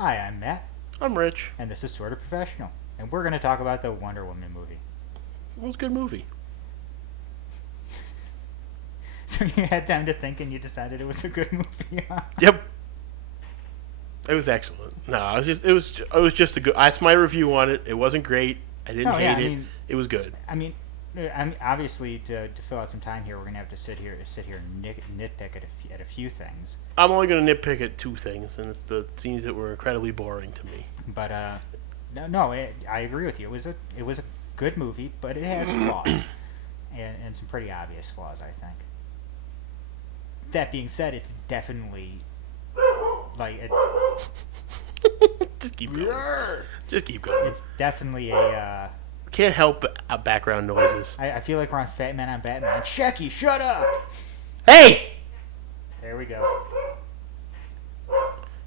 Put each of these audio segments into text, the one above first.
Hi, I'm Matt, I'm Rich. and this is Sorta Professional, and we're going to talk about the Wonder Woman movie. It was a good movie. So you had time to think, and you decided it was a good movie. Huh? Yep, it was excellent. No, it was just a good. That's my review on it. It wasn't great. I didn't No, yeah, hate it. It was good. I mean, obviously to fill out some time here, we're going to have to sit here and nitpick at a few things. I'm only going to nitpick at two things, and it's the scenes that were incredibly boring to me. But no, I agree with you. It was a good movie, but it has flaws, and some pretty obvious flaws, I think. That being said, it's definitely like Just keep going. Just keep going. it's definitely a. Can't help background noises. I feel like we're on Fat Man on Batman. Shecky, shut up! Hey, There we go.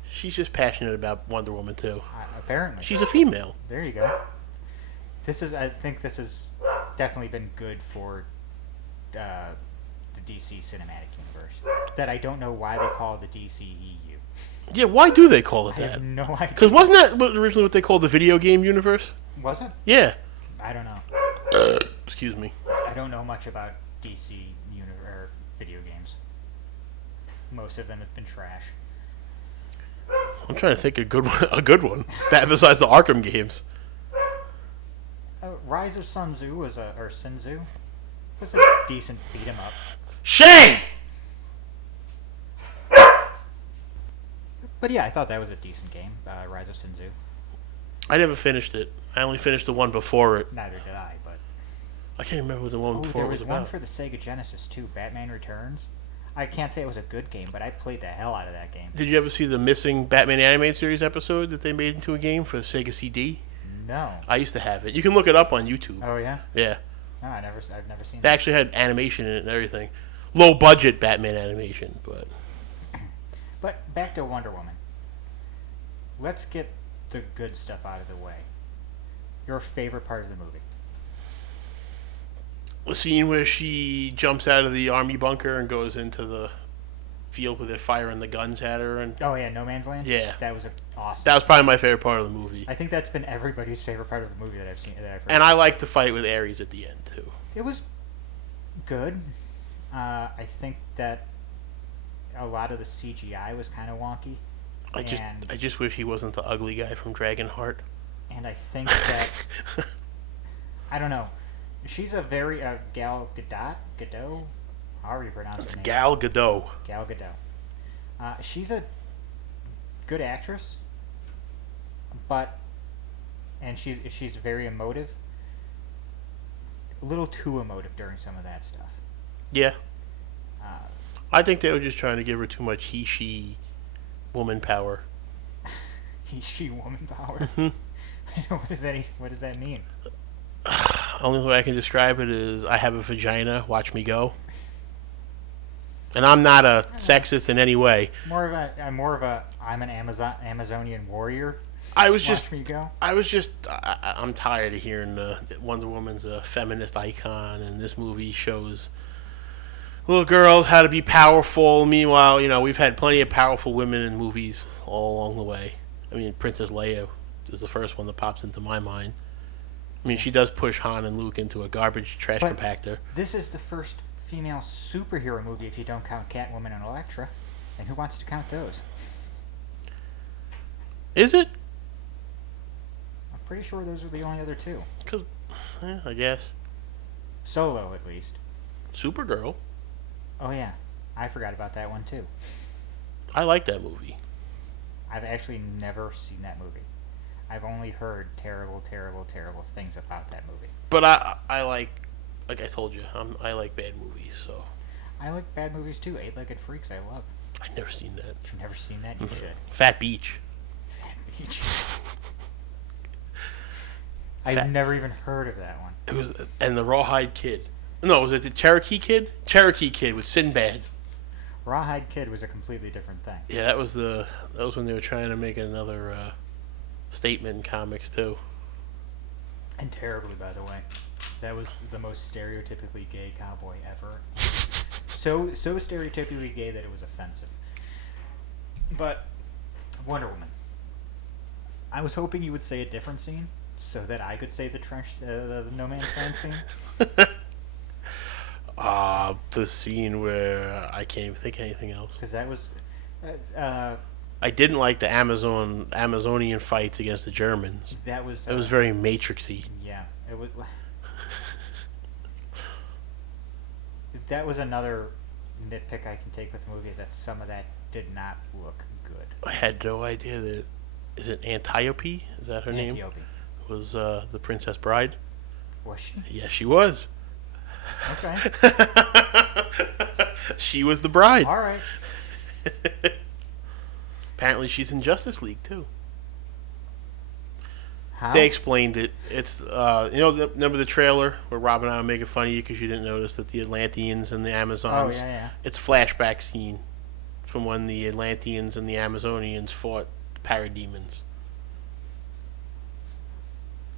she's just passionate about Wonder Woman too. Apparently, She's a female. there you go. I think this has definitely been good for the DC cinematic universe. That I don't know why they call the DCEU. Yeah, why do they call it I that? have no idea. Because wasn't that originally what they called the video game universe? Was it? Yeah. I don't know. Excuse me. I don't know much about DC or video games. Most of them have been trash. I'm trying to think a good one. A good one. That besides the Arkham games. Rise of Sun Tzu or Sun Tzu was a decent beat 'em up. Shang. But yeah, I thought that was a decent game. Rise of Sun Tzu. I never finished it. I only finished the one before it. Neither did I, but I can't remember what the one before there it was was one about. for the Sega Genesis too. Batman Returns. I can't say it was a good game, but I played the hell out of that game. Did you ever see the missing Batman animated series episode that they made into a game for Sega CD? No. I used to have it. You can look it up on YouTube. Oh yeah. Yeah, No, I've never seen they that. actually had animation in it and everything. Low budget Batman animation, but But back to Wonder Woman. Let's get the good stuff out of the way. Your favorite part of the movie? the scene where she jumps out of the army bunker and goes into the field where they're firing the guns at her, and Oh yeah, No Man's Land. Yeah. That was awesome. that was probably my favorite part of the movie. I think that's been everybody's favorite part of the movie that I've seen. That I've heard. And I liked the fight with Ares at the end too. It was good. I think that a lot of the CGI was kind of wonky, I just wish he wasn't the ugly guy from Dragonheart. and I think that I don't know. She's a very Gal Gadot, however you pronounce her It's name. Gal Gadot. Gal Gadot. She's a good actress, and she's very emotive. A little too emotive during some of that stuff. Yeah. Uh, I think they were just trying to give her too much he-she woman power. she woman power. Hmm. What does that mean? Only way I can describe it is I have a vagina, watch me go. And I'm not a sexist in any way. More of a I'm an Amazonian warrior. I was Watch just me go. I'm tired of hearing that Wonder Woman's a feminist icon and this movie shows little girls how to be powerful. Meanwhile, we've had plenty of powerful women in movies all along the way. I mean, Princess Leia is the first one that pops into my mind. I mean, she does push Han and Luke into a garbage trash But- compactor. This is the first female superhero movie if you don't count Catwoman and Elektra. And who wants to count those? Is it? I'm pretty sure those are the only other two. Because, I guess. Solo, at least. Supergirl. Oh yeah, I forgot about that one too. I like that movie. I've actually never seen that movie. I've only heard terrible, terrible, terrible things about that movie. But I like I told you, I like bad movies, so. I like bad movies too. Eight-Legged Freaks, I love. I've never seen that. If you've never seen that, you should. Fat Beach. Fat Beach. I've Fat- never even heard of that one. It was, and the Rawhide Kid. No, was it the Cherokee Kid? Cherokee Kid with Sinbad. Rawhide Kid was a completely different thing. Yeah, that was when they were trying to make another statement in comics too. And terribly, by the way. That was the most stereotypically gay cowboy ever. so stereotypically gay that it was offensive. But Wonder Woman. I was hoping you would say a different scene so that I could say the No Man's Land scene. The scene where I can't even think of anything else. Because that was. Uh, I didn't like the Amazonian fights against the Germans. that was. It was very Matrixy. Yeah, it was. That was another nitpick I can take with the movie is that some of that did not look good. I had no idea that. Is it Antiope? Is that her name? Antiope. Was the Princess Bride? Was she? Yes, she was. Okay. She was the bride. All right. Apparently, she's in Justice League too. How? They explained it. It's remember the trailer where Rob and I were making fun of you because you didn't notice that the Atlanteans and the Amazons. Oh yeah. It's a flashback scene from when the Atlanteans and the Amazonians fought the parademons.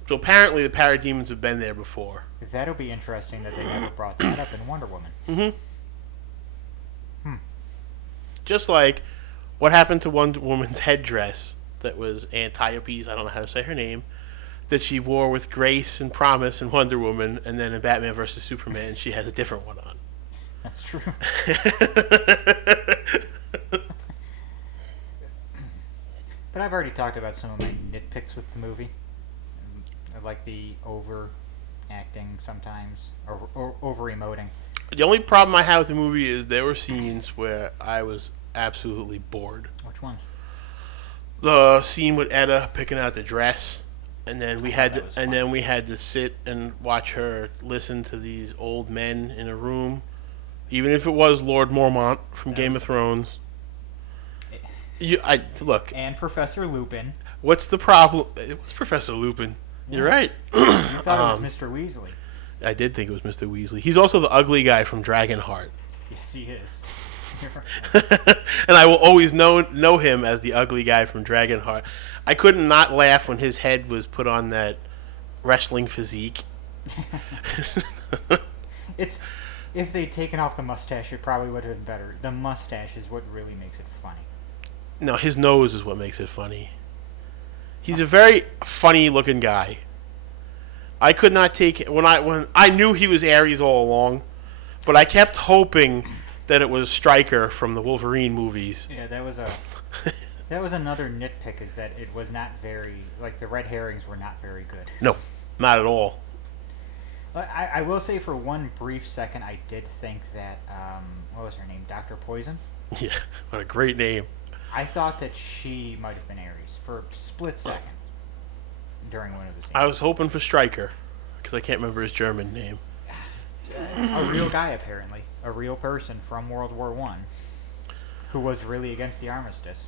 So apparently the parademons have been there before. That'll be interesting that they never brought that up in Wonder Woman. Just like what happened to Wonder Woman's headdress that was Antiope's, I don't know how to say her name, that she wore with grace and promise in Wonder Woman, and then in Batman vs. Superman she has a different one on. That's true. But I've already talked about some of my nitpicks with the movie. I like the overacting sometimes, or over-emoting. The only problem I had with the movie is there were scenes where I was absolutely bored. Which ones? The scene with Etta picking out the dress, and then we had that was to sit and watch her listen to these old men in a room, even if it was Lord Mormont from Game of Thrones. Look. And Professor Lupin. What's the problem? It was Professor Lupin. Yeah. You're right. You thought it was Mr. Weasley. I did think it was Mr. Weasley. He's also the ugly guy from Dragonheart. Yes, he is. And I will always know him as the ugly guy from Dragonheart. I couldn't not laugh when his head was put on that wrestling physique. It's if they'd taken off the mustache, it probably would have been better. The mustache is what really makes it funny. No, his nose is what makes it funny. He's a very funny looking guy. I could not take it when I knew he was Ares all along, but I kept hoping that it was Stryker from the Wolverine movies. Yeah, that was another nitpick, is that it was not very, like, the red herrings were not very good. No, not at all. I will say for one brief second I did think that, what was her name, Dr. Poison? Yeah, what a great name. I thought that she might have been Ares for a split second during one of the scenes. I was hoping for Stryker, because I can't remember his German name. A real guy, apparently. A real person from World War I who was really against the armistice.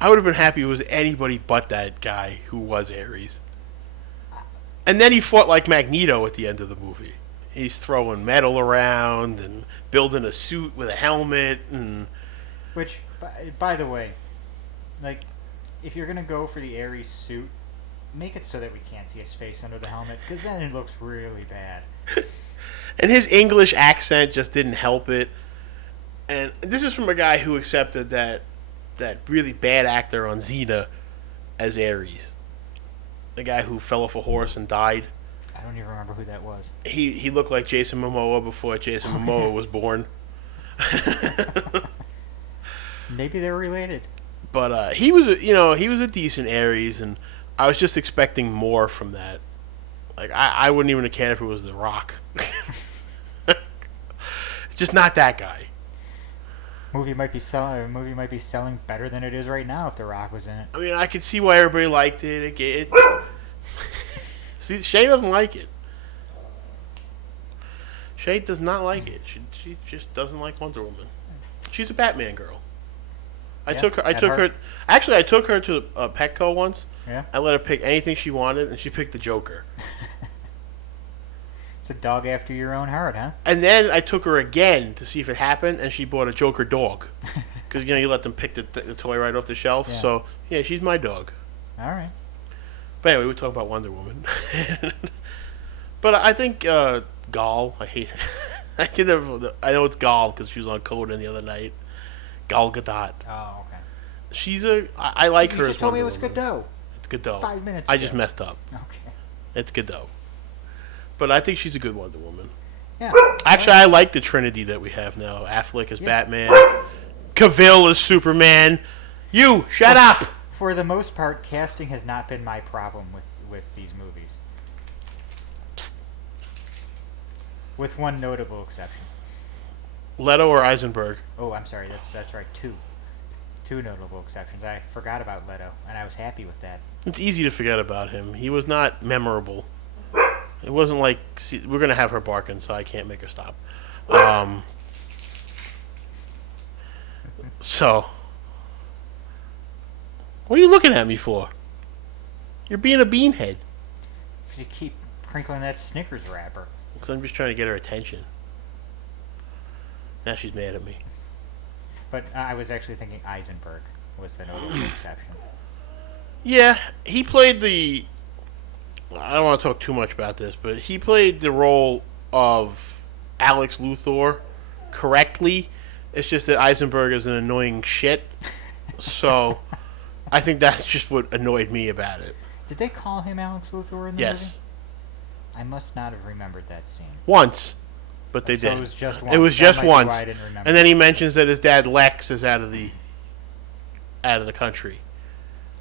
I would have been happy if it was anybody but that guy who was Ares. And then he fought like Magneto at the end of the movie. He's throwing metal around and building a suit with a helmet. And Which, by the way, like, if you're going to go for the Ares suit, make it so that we can't see his face under the helmet, because then it looks really bad. And his English accent just didn't help it. And this is from a guy who accepted that really bad actor on Xena as Ares. The guy who fell off a horse and died. I don't even remember who that was. He looked like Jason Momoa before Jason Momoa was born. Maybe they're related. But he was a decent Ares, and I was just expecting more from that. Like I wouldn't even have cared if it was The Rock. It's just not that guy. Movie might be selling better than it is right now if The Rock was in it. I mean, I could see why everybody liked it. See, Shay doesn't like it. Shay does not like it. She just doesn't like Wonder Woman. She's a Batman girl. I took her to a Petco once. Yeah. I let her pick anything she wanted, and she picked the Joker. It's a dog after your own heart, huh? And then I took her again to see if it happened, and she bought a Joker dog. Because, you let them pick the toy right off the shelf. Yeah. So, yeah, she's my dog. All right. But anyway, we're talking about Wonder Woman. But I think Gal, I hate her. I know it's Gal because she was on Conan the other night. Gal Gadot. Oh, okay. I like You her just as told me Wonder it was Woman. Godot It's Godot. 5 minutes I ago. just messed up. Okay. It's Godot. But I think she's a good Wonder Woman. Yeah. Actually, I like the Trinity that we have now. Affleck as Yeah. Batman. Cavill as Superman. You, shut up! For the most part, casting has not been my problem with these movies. Psst. With one notable exception. Leto or Eisenberg? Oh, I'm sorry. That's right. Two notable exceptions. I forgot about Leto, and I was happy with that. It's easy to forget about him. He was not memorable. It wasn't like... See, we're going to have her barking, so I can't make her stop. So... What are you looking at me for? You're being a beanhead. You keep crinkling that Snickers wrapper. Because I'm just trying to get her attention. Now she's mad at me. But I was actually thinking Eisenberg was the notable exception. Yeah, he played the... I don't want to talk too much about this, but he played the role of Alex Luthor correctly. It's just that Eisenberg is an annoying shit. So, I think that's just what annoyed me about it. Did they call him Alex Luthor in the movie? Yes. I must not have remembered that scene. Once. But they So did. it was just once. It was That just might be once. why I didn't remember. And then he mentions that his dad Lex is out of the country.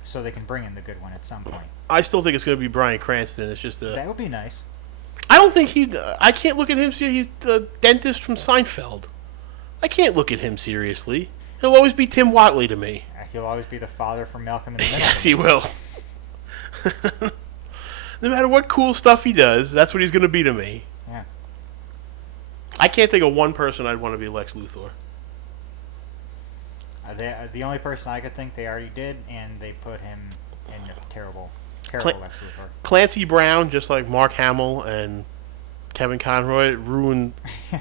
So they can bring in the good one at some point. I still think it's going to be Bryan Cranston. It's just That would be nice. I don't think I can't look at him seriously. He's the dentist from Seinfeld. I can't look at him seriously. He'll always be Tim Watley to me. He'll always be the father from Malcolm in the Middle. Yes, he will. No matter what cool stuff he does, that's what he's going to be to me. Yeah. I can't think of one person I'd want to be Lex Luthor. The only person I could think they already did, and they put him in a terrible Lex Luthor. Clancy Brown, just like Mark Hamill and Kevin Conroy, ruined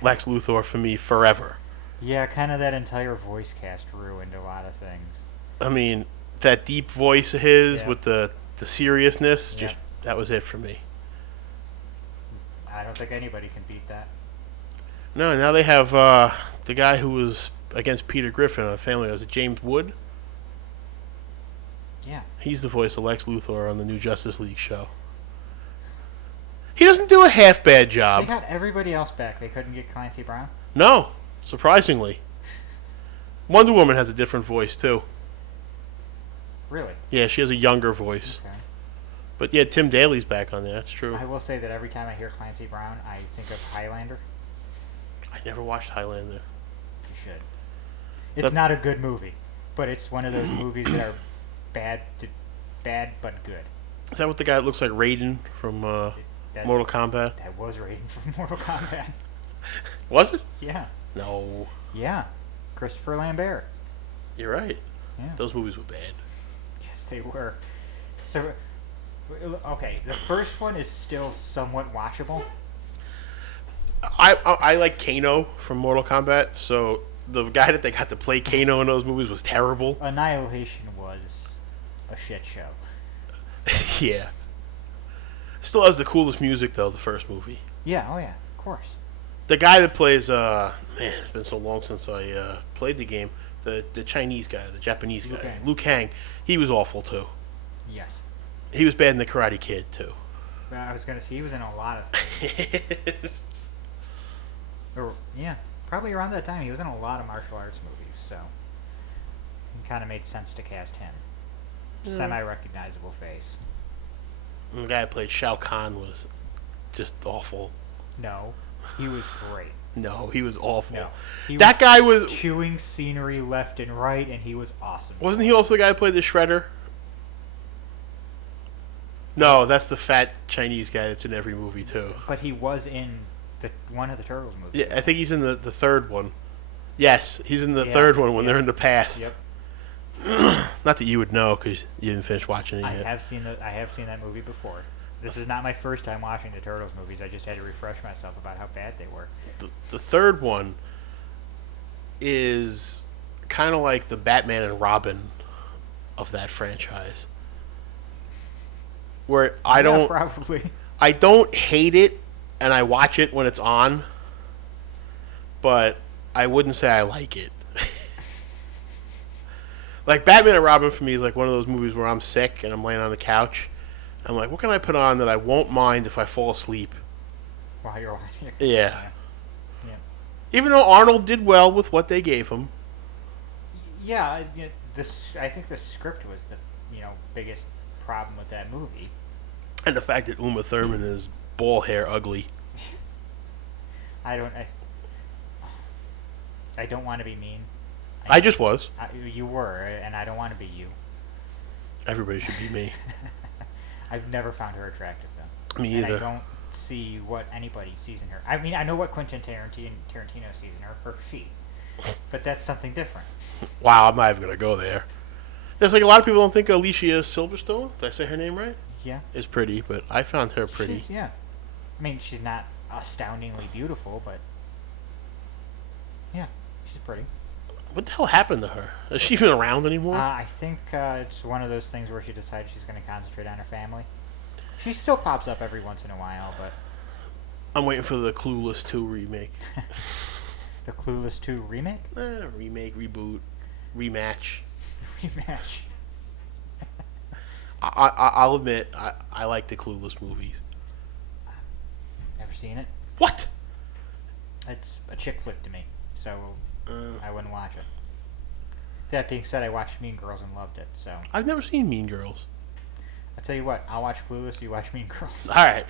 Lex Luthor for me forever. Yeah, kind of that entire voice cast ruined a lot of things. I mean, that deep voice of his with the seriousness, just that was it for me. I don't think anybody can beat that. No, now they have the guy who was against Peter Griffin on Family. Was it James Wood? Yeah. He's the voice of Lex Luthor on the new Justice League show. He doesn't do a half bad job. They got everybody else back. They couldn't get Clancy Brown? No, surprisingly. Wonder Woman has a different voice too. Really? Yeah, she has a younger voice. Okay. But yeah, Tim Daly's back on there. That's true. I will say that every time I hear Clancy Brown, I think of Highlander. I never watched Highlander. You should. It's not a good movie, but it's one of those movies that are bad but good. Is that what the guy that looks like Raiden from Mortal Kombat? That was Raiden from Mortal Kombat. Was it? Yeah. No. Yeah. Christopher Lambert. You're right. Yeah. Those movies were bad. Yes, they were. So, okay, the first one is still somewhat watchable. I like Kano from Mortal Kombat, so the guy that they got to play Kano in those movies was terrible. Annihilation was a shit show. Yeah. Still has the coolest music, though, the first movie. Yeah, oh yeah, of course. The guy that plays, man, it's been so long since I played the game. The Chinese guy, the Japanese guy, Liu Kang, he was awful, too. Yes. He was bad in The Karate Kid, too. I was going to say, he was in a lot of things. Yeah, probably around that time, he was in a lot of martial arts movies, so it kind of made sense to cast him. Semi-recognizable face. And the guy that played Shao Kahn was just awful. No, he was great. No, he was awful. No, that guy was chewing scenery left and right, and he was awesome. Wasn't he also the guy who played the Shredder? No, that's the fat Chinese guy that's in every movie too. But he was in one of the Turtles movies. Yeah, I think he's in the third one. Yes, he's in the third one when they're in the past. Yep. Not that you would know because you didn't finish watching it yet. I have seen that movie before. This is not my first time watching the Turtles movies. I just had to refresh myself about how bad they were. The third one is kind of like the Batman and Robin of that franchise. Where I don't hate it, and I watch it when it's on, but I wouldn't say I like it. Like Batman and Robin for me is like one of those movies where I'm sick and I'm laying on the couch. I'm like, what can I put on that I won't mind if I fall asleep? While you're watching it. Yeah. Yeah. Yeah. Even though Arnold did well with what they gave him. Yeah. This. I think the script was the biggest problem with that movie. And the fact that Uma Thurman is ball hair ugly. I don't. I don't want to be mean. I just was. You were, and I don't want to be you. Everybody should be me. I've never found her attractive, though. Me and either. I don't see what anybody sees in her. I mean, I know what Quentin Tarantino sees in her feet. But that's something different. Wow, I'm not even going to go there. There's like a lot of people don't think Alicia Silverstone, did I say her name right? Yeah. Is pretty, but I found her pretty. Yeah. I mean, she's not astoundingly beautiful, but yeah, she's pretty. What the hell happened to her? Is she even around anymore? I think it's one of those things where she decided she's going to concentrate on her family. She still pops up every once in a while, but I'm waiting for the Clueless 2 remake. the Clueless 2 remake? Remake, reboot, rematch. Rematch. I'll admit, I like the Clueless movies. Never seen it. What? It's a chick flick to me, so I wouldn't watch it. That being said, I watched Mean Girls and loved it, so I've never seen Mean Girls. I'll tell you what, I'll watch Clueless, you watch Mean Girls. Alright.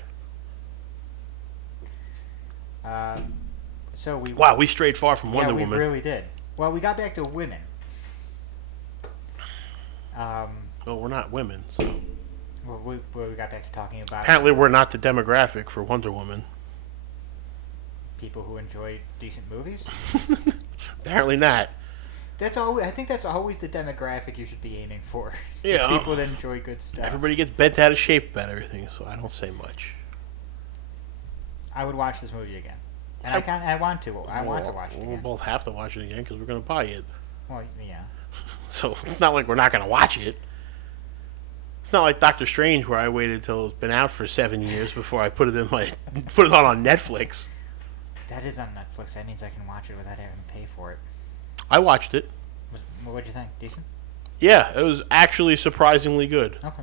So we Wow, we strayed far from Wonder we Woman. really did. Well, we got back to women. Well, we're not women, so. Well, we got back to talking about Apparently, we're not the demographic for Wonder Woman. people who enjoy decent movies. Apparently not. I think that's always the demographic you should be aiming for. Yeah. Just people that enjoy good stuff. Everybody gets bent out of shape about everything, so I don't say much. I would watch this movie again, and I want to. I want to watch it We'll again. both have to watch it again because we're going to buy it. Well, yeah. So it's not like we're not going to watch it. It's not like Doctor Strange where I waited till it's been out for 7 years before I put it on Netflix. That is on Netflix. That means I can watch it without having to pay for it. I watched it. What'd you think? Decent? Yeah, it was actually surprisingly good. Okay.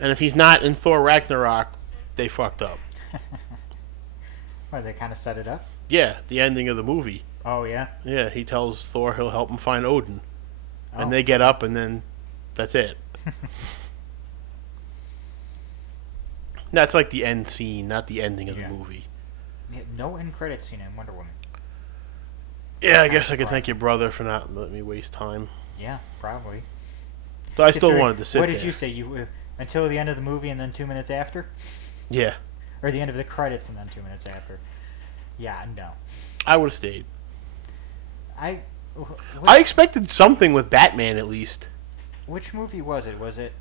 And if he's not in Thor Ragnarok, they fucked up. Well, they kind of set it up. Yeah, the ending of the movie. Oh yeah. Yeah, he tells Thor he'll help him find Odin. Oh. And they get up and then that's it. That's like the end scene, not the ending of the movie. Yeah, no end credits scene in Wonder Woman. Yeah, I guess I could thank your brother for not letting me waste time. Yeah, probably. But I still wanted to sit What there. did you say? You until the end of the movie and then 2 minutes after, Yeah, or the end of the credits and then 2 minutes after? Yeah, no. I would have stayed. I expected something with Batman at least. Which movie was it? Was it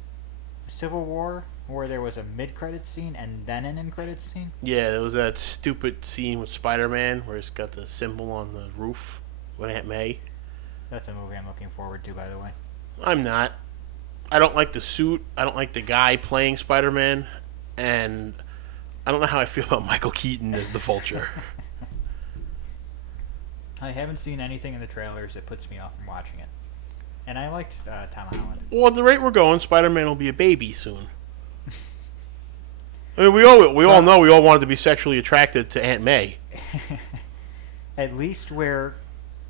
Civil War, where there was a mid-credits scene and then an end-credits scene? Yeah, there was that stupid scene with Spider-Man where he's got the symbol on the roof with Aunt May. That's a movie I'm looking forward to, by the way. I'm not. I don't like the suit. I don't like the guy playing Spider-Man. And I don't know how I feel about Michael Keaton as the Vulture. I haven't seen anything in the trailers that puts me off from watching it. And I liked Tom Holland. Well, at the rate we're going, Spider-Man will be a baby soon. I mean, we all know we all wanted to be sexually attracted to Aunt May. At least we're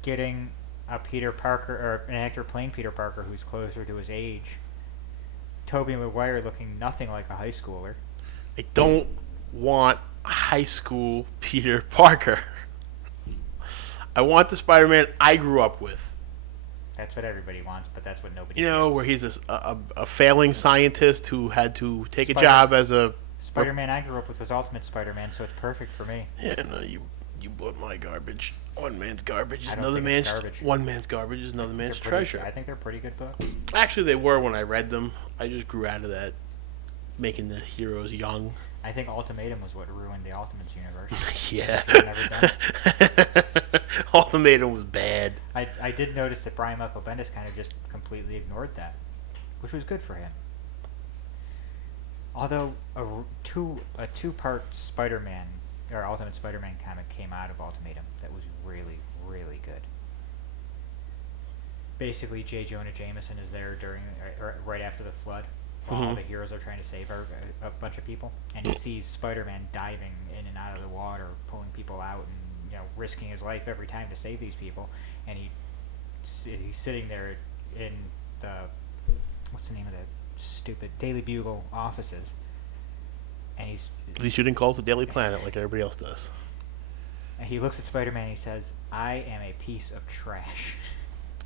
getting a Peter Parker, or an actor playing Peter Parker who's closer to his age. Tobey Maguire looking nothing like a high schooler. I don't want high school Peter Parker. I want the Spider-Man I grew up with. That's what everybody wants, but that's what nobody You know, gets. where he's a failing scientist who had to take a job as a... Spider-Man I grew up with was Ultimate Spider-Man, so it's perfect for me. Yeah, no, you bought my garbage. One man's garbage is I don't another think man's... it's garbage. One man's garbage is another man's treasure. I think they're pretty good books. Actually, they were when I read them. I just grew out of that, making the heroes young. I think Ultimatum was what ruined the Ultimates universe. Yeah. Never done. Ultimatum was bad. I did notice that Brian Michael Bendis kind of just completely ignored that, which was good for him. Although a two-part Spider-Man or Ultimate Spider-Man comic came out of Ultimatum that was really, really good. basically J. Jonah Jameson is there right after the flood, while all the heroes are trying to save a bunch of people, and he sees Spider-Man diving in and out of the water, pulling people out, and risking his life every time to save these people, and he's sitting there in the what's the name of the stupid Daily Bugle offices, and At least you didn't call it the Daily Planet like everybody else does. and he looks at Spider-Man and he says, "I am a piece of trash.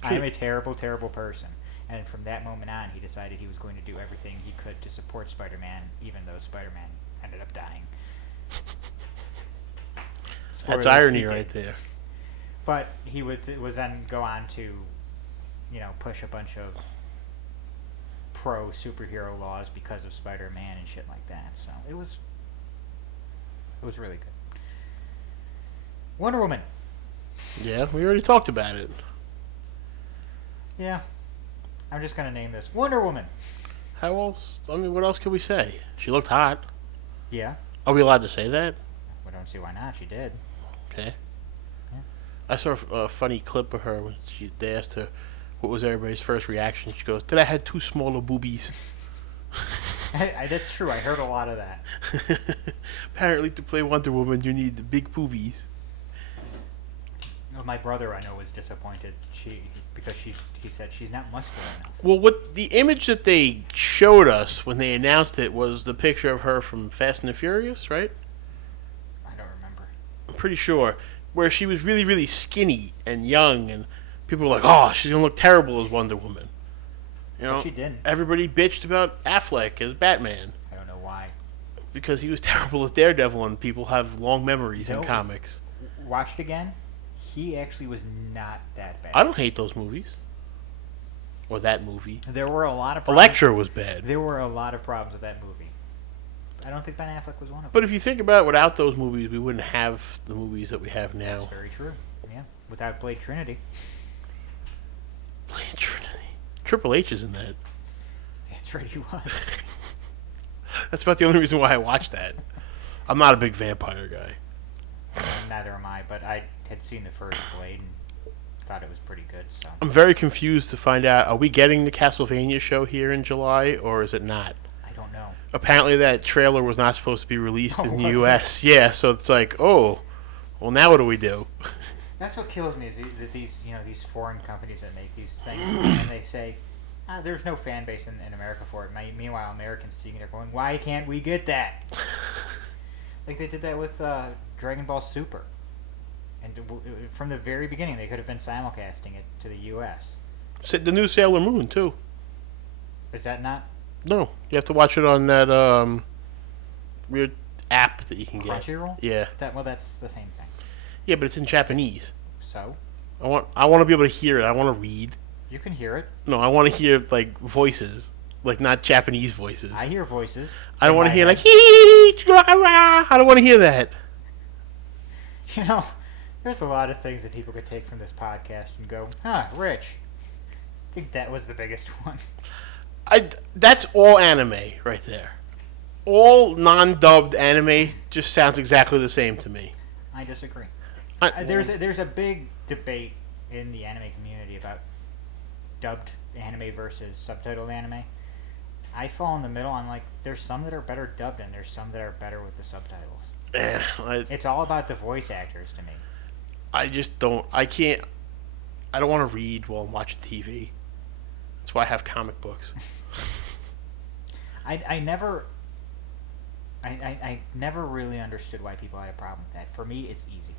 I am a terrible, terrible person." And from that moment on, he decided he was going to do everything he could to support Spider-Man, even though Spider-Man ended up dying. That's Spoilers, irony he did. right there. But he was then go on to, push a bunch of pro superhero laws because of Spider-Man and shit like that. So it was really good. Wonder Woman. Yeah, we already talked about it. Yeah. I'm just gonna name this Wonder Woman. How else? I mean, what else could we say? She looked hot. Yeah. Are we allowed to say that? I don't see why not. She did. Okay. Yeah. I saw a funny clip of her when they asked her what was everybody's first reaction. She goes, "That I had two smaller boobies." That's true. I heard a lot of that. Apparently, to play Wonder Woman, you need the big boobies. Well, my brother, I know, was disappointed. Because he said she's not muscular enough. Well, what the image that they showed us when they announced it was the picture of her from Fast and the Furious, right? I don't remember. I'm pretty sure. Where she was really, really skinny and young, and people were like, "Oh, she's gonna look terrible as Wonder Woman." But she didn't. Everybody bitched about Affleck as Batman I don't know why. because he was terrible as Daredevil, and people have long memories in No. comics. Watched again. He actually was not that bad. I don't hate those movies. Or that movie. There were a lot of problems. Elektra was bad. There were a lot of problems with that movie. I don't think Ben Affleck was one of them. But if you think about it, without those movies, we wouldn't have the movies that we have now. That's very true. Yeah. Without Blade Trinity. Blade Trinity. Triple H is in that. That's right, he was. That's about the only reason why I watched that. I'm not a big vampire guy. Neither am I, but I had seen the first Blade and thought it was pretty good. So I'm very confused to find out, are we getting the Castlevania show here in July, or is it not? I don't know. Apparently that trailer was not supposed to be released in the was it? U.S. Yeah, so it's like, oh, well, now what do we do? That's what kills me is that these foreign companies that make these things and they say, there's no fan base in America for it. Meanwhile, Americans seeing it going, why can't we get that? Like they did that with Dragon Ball Super. And from the very beginning, they could have been simulcasting it to the U.S. The new Sailor Moon, too. Is that not No, you have to watch it on that weird app that you can get. Crunchyroll? Yeah. That's the same thing. Yeah, but it's in Japanese. So I want to be able to hear it. I want to read. you can hear it. No, I want to hear like voices, like not Japanese voices. I hear voices. I don't in want to my hear head. like I don't want to hear that. There's a lot of things that people could take from this podcast and go, Rich. I think that was the biggest one. That's all anime right there. All non-dubbed anime just sounds exactly the same to me. I disagree. I- There's a big debate in the anime community about dubbed anime versus subtitled anime. I fall in the middle. I'm like, there's some that are better dubbed and there's some that are better with the subtitles. It's all about the voice actors to me. I just don't. I can't. I don't want to read while I'm watching TV. That's why I have comic books. I never really understood why people had a problem with that. For me, it's easy.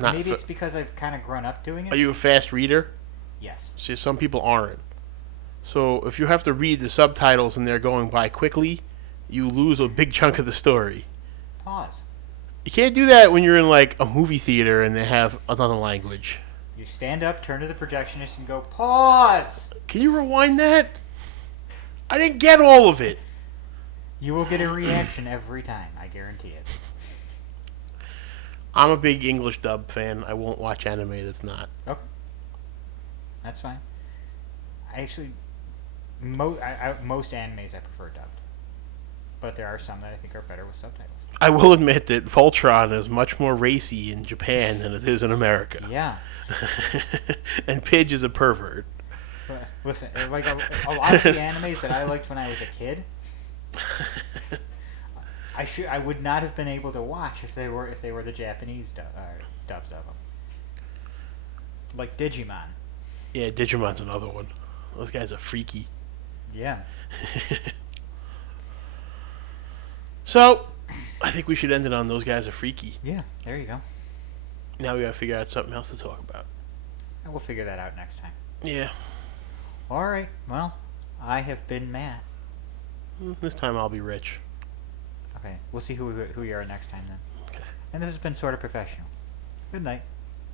Not Maybe fa- it's because I've kind of grown up doing it. Are you a fast reader? Yes. See, some people aren't. So if you have to read the subtitles and they're going by quickly, you lose a big chunk of the story. Pause. You can't do that when you're in like a movie theater and they have another language. You stand up, turn to the projectionist, and go, pause! Can you rewind that? I didn't get all of it. You will get a reaction every time. I guarantee it. I'm a big English dub fan. I won't watch anime that's not. Okay. That's fine. I actually... most animes I prefer dubbed. But there are some that I think are better with subtitles. I will admit that Voltron is much more racy in Japan than it is in America. Yeah. And Pidge is a pervert. Listen, like a lot of the animes that I liked when I was a kid, I would not have been able to watch if they were the Japanese dubs of them. Like Digimon. Yeah, Digimon's another one. Those guys are freaky. Yeah. So, I think we should end it on those guys are freaky. Yeah. There you go. Now we gotta figure out something else to talk about. And we'll figure that out next time. Yeah. All right. Well, I have been Matt. This time I'll be rich. Okay. We'll see who you are next time then. Okay. And this has been Sorta Professional. Good night.